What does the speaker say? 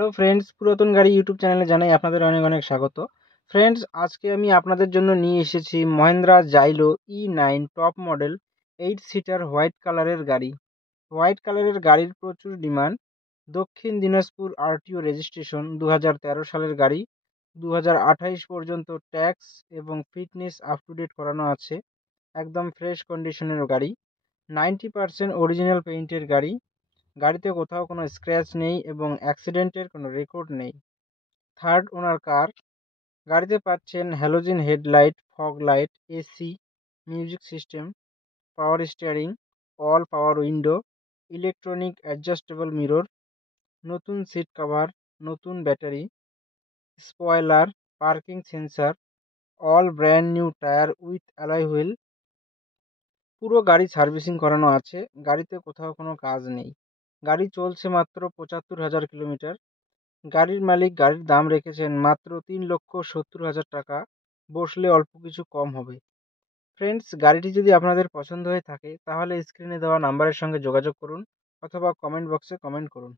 Hello friends, পুরাতন গাড়ি YouTube চ্যানেলে জানাই আপনাদের অনেক অনেক স্বাগত। ফ্রেন্ডস, আজকে আমি আপনাদের জন্য নিয়ে এসেছি Mahindra Xylo E9 top model 8 seater white কালারের গাড়ি। হোয়াইট কালারের গাড়ির প্রচুর ডিমান্ড। দক্ষিণ দিনাজপুর আরটিও রেজিস্ট্রেশন 2013 সালের গাড়ি। 2028 পর্যন্ত ট্যাক্স এবং ফিটনেস আপ টু ডেট করানো আছে। একদম ফ্রেশ কন্ডিশনের গাড়ি। 90% অরিজিনাল পেইন্টের গাড়ি। গাড়িতে কোথাও কোনো স্ক্র্যাচ নেই এবং অ্যাক্সিডেন্টের কোনো রেকর্ড নেই। Third owner car. গাড়িতে পাচ্ছেন halogen headlight, fog light, AC, music system, power steering, all power window, electronic adjustable mirror, নতুন সিট কভার, নতুন battery, spoiler, parking sensor, all brand new tyre with alloy wheel. পুরো গাড়ি servicing করানো আছে। গাড়িতে কোথাও কোনো কাজ নেই। গাড়ি চলছে মাত্র ৭৫,০০০ কিলোমিটার। গাড়ির মালিক গাড়ির দাম রেখেছেন মাত্র ৩,৭০,০০০ টাকা। বসলে অল্প কিছু কম হবে। ফ্রেন্ডস, গাড়িটি যদি আপনাদের পছন্দ হয়ে থাকে তাহলে স্ক্রিনে দেওয়া নাম্বারের সঙ্গে যোগাযোগ করুন অথবা কমেন্ট বক্সে কমেন্ট করুন।